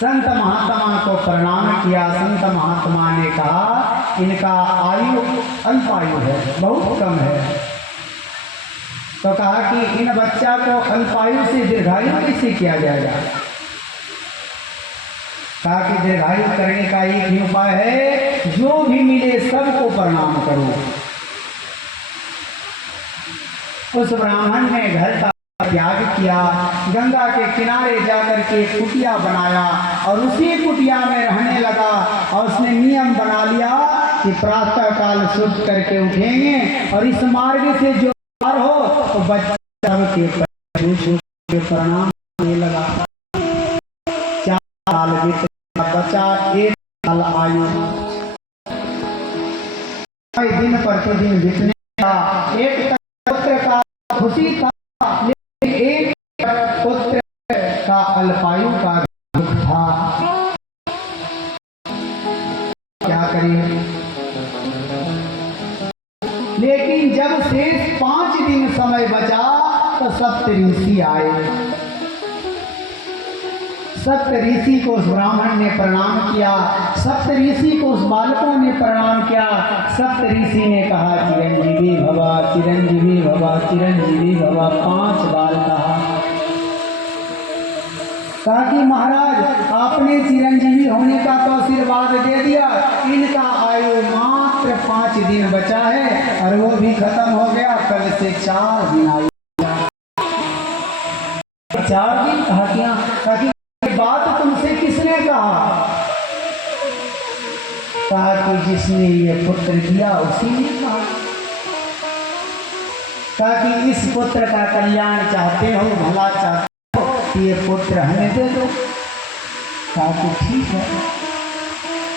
संत महात्मा को प्रणाम किया। संत महात्मा ने कहा इनका आयु अल्पायु है, बहुत कम है। तो कहा कि इन बच्चा को अल्पायु से दीर्घायु कैसे किया जाएगा। कहा कि दीर्घायु करने का एक ही उपाय है, जो भी मिले सबको प्रणाम करो। उस ब्राह्मण ने घर का त्याग किया, गंगा के किनारे जाकर के कुटिया बनाया और उसी कुटिया में रहने लगा। और उसने नियम बना लिया कि प्रातः काल शुद्ध करके उठेंगे और इस मार्ग से जो पार हो तो बच्चा के प्रणाम करने लगा। 4 साल बीत बचा, 1 साल आयु, दिन प्रतिदिन बीतने का। एक पुत्र का खुशी था, एक पुत्र का अल्पायु का दुख था। क्या करें। लेकिन जब शेष 5 दिन समय बचा तो सप्तऋषि आए। सप्तऋषि को उस ब्राह्मण ने प्रणाम किया, सप्तऋषि को उस बालकों ने प्रणाम किया। सप्तऋषि ने कहा चिरंजीवी भवा, चिरंजीवी भवा, चिरंजीवी भवा 5 बार कहा। कहा कि महाराज आपने चिरंजीवी होने का तो आशीर्वाद दे दिया, इनका आयु मात्र 5 दिन बचा है और वो भी खत्म हो गया। कल से 4 दिन आयु, 4 दिन कहा कि बात तुमसे किसने कहा। कहा कि जिसने ये पुत्र दिया उसी ने कहा। कहा कि इस पुत्र का कल्याण चाहते हो, भला चाहते हो, ये पुत्र हमें दे दो। कहा कि ठीक है।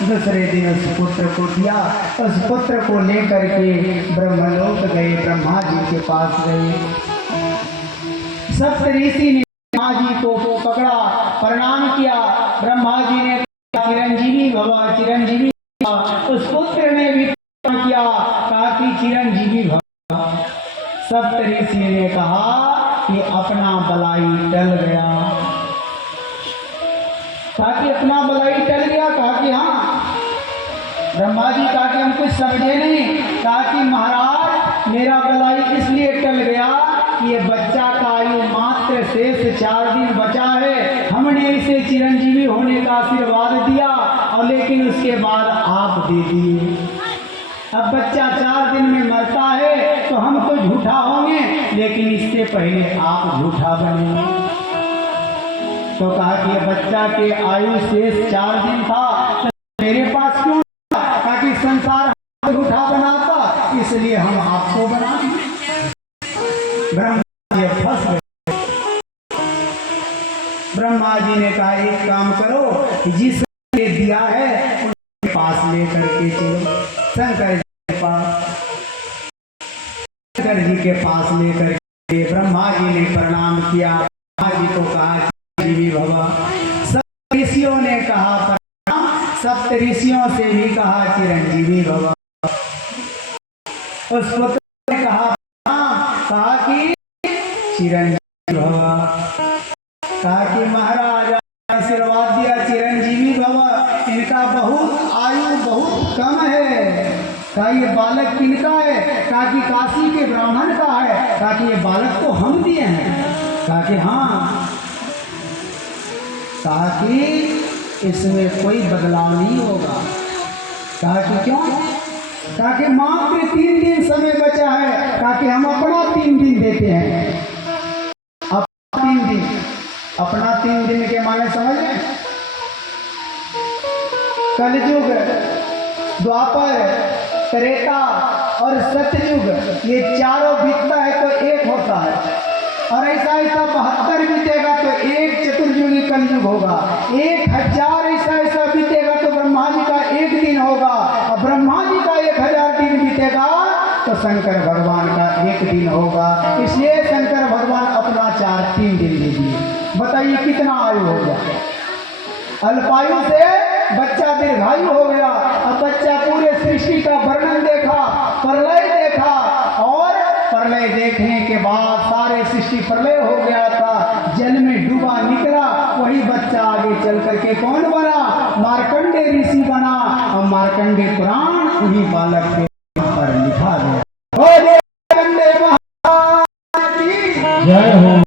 दूसरे दिन उस पुत्र को दिया। उस पुत्र को लेकर के ब्रह्मलोक गए, ब्रह्मा जी के पास गए। सप्तऋषि ने ब्रह्मा जी को पकड़ा, प्रणाम किया। ब्रह्मा जी ने चिरंजीवी भवा, चिरंजीवी भवा। उस पुत्र ने भी प्रणाम किया, कहा कि चिरंजीवी भवा। सप्तऋषि ने कहा कि अपना बलाई टल गया। कहा कि अपना बलाई टल गया। कहा कि हाँ। ब्रह्मा जी कहा कि हम कुछ समझे नहीं। कहा कि महाराज मेरा बलाई इसलिए टल गया कि ये बच्चा का आयु मात्र शेष 4 दिन बचा है। हमने इसे चिरंजीवी होने का आशीर्वाद दिया और लेकिन उसके बाद आप दे दिए। अब बच्चा 4 दिन में मरता है तो हम तो झूठा होंगे, लेकिन इससे पहले आप झूठा बने। तो कहा कि बच्चा के आयु शेष 4 दिन था तो मेरे पास क्यों, ताकि संसार झूठा बनाता, इसलिए हम आपको बना दिए। ब्रह्मा जी ने कहा एक काम करो, जिसने दिया है उनके पास लेकर के चलो। शंकर जी के पास लेकर के ब्रह्मा जी ने प्रणाम किया। ब्रह्मा जी को कहा चिरंजीवी भवा। सब ऋषियों ने कहा प्रणाम, सप्त ऋषियों से भी कहा चिरंजीवी भवा। उस पुत्र ने कहा कहा कि चिरंजीवी भवा। कहा कि महाराज आशीर्वाद दिया चिरंजीवी भवा, इनका बहुत आयु बहुत कम है। कहा ये बालक किनका है। कहा कि काशी के ब्राह्मण का है। कहा कि ये बालक तो हम दिए हैं। कहा कि हाँ। कहा कि इसमें कोई बदलाव नहीं होगा। कहा कि क्यों। कहा कि मात्र 3 दिन समय बचा है। कहा कि हम अपना 3 दिन देते हैं। अपना 3 दिन, अपना 3 दिन के माने समझ लें। कलयुग, द्वापर, त्रेता और सतयुग, ये चारों बीतता है तो एक होता है। और ऐसा 72 बीतेगा तो एक चतुर्युगी कलयुग होगा। 1000 ऐसा बीतेगा तो ब्रह्मा जी का 1 दिन होगा। और ब्रह्मा जी का 1000 दिन बीतेगा तो शंकर भगवान का 1 दिन होगा। इसलिए शंकर भगवान अपना 3 दिन दे दिए। बताइए कितना आयु हो गया। अल्पायु से बच्चा दीर्घायु हो गया। अब बच्चा पूरे सृष्टि का वर्णन देखा, प्रलय देखा, और प्रलय देखने के बाद सारे सृष्टि प्रलय हो गया था, जल में डूबा निकला। वही बच्चा आगे चल करके कौन बना, मार्कंडे ऋषि बना, और मार्कंडे पुराण उन्हीं बालक के पर लिखा गया। मार्कंडे महाराज की जय हो।